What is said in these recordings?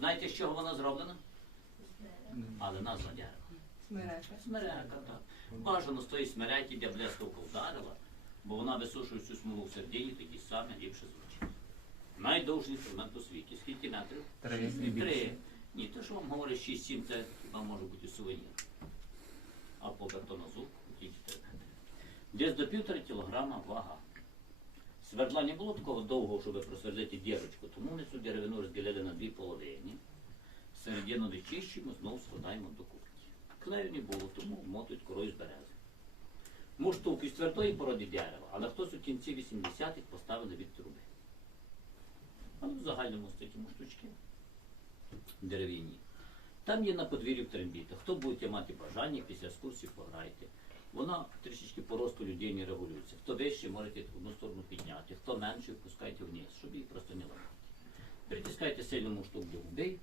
Знаєте, з чого вона зроблена? Але назва дерева. Смерека. Смерека, так. Бажано з тої смереки, де блискавка вдарила, бо вона висушує цю смолу в середині, тоді саме ліпше звучить. Найдовший інструмент у світі. Скільки метрів? Три. Три. Ні, те, що вам говорить 6-7, це хіба може бути сувенір. А по бетонозу тільки 3 метри. Десь до півтора кілограма вага. Свердла не було такого довгого, щоб просвердити дірочку, тому ми цю деревину розділили на дві половини. Середину не чищимо, знову складаємо до кубки. Клею не було, тому мотують корою з берези. Муштук із твердої породи дерева, але хтось у кінці 80-х поставили від труби. Але в загальному такі муштучки дерев'яні. Там є на подвір'ю трембіта. Хто будете мати бажання, після екскурсії пограйте. Вона трішечки по росту людей не регулюється. Хто вище, можете одну сторону підняти, хто менше, впускайте вниз, щоб її просто не ламати. Притискайте сильно муштук до губи,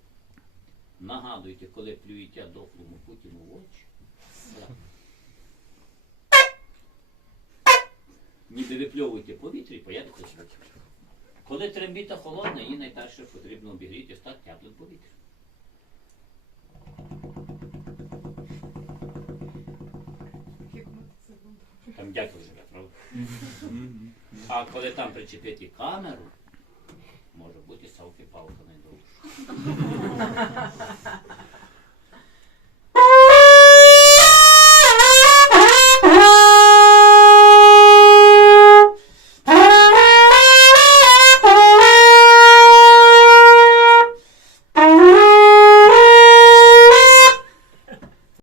нагадуйте, коли плюєте дохлому путіну в очі. Ніби випльовуйте повітря і поїдете звук. Коли трембіта холодна, її найперше потрібно обігріти так теплим Там дякую живе, правда? А коли там причепити камеру, може бути савки палка найдовша.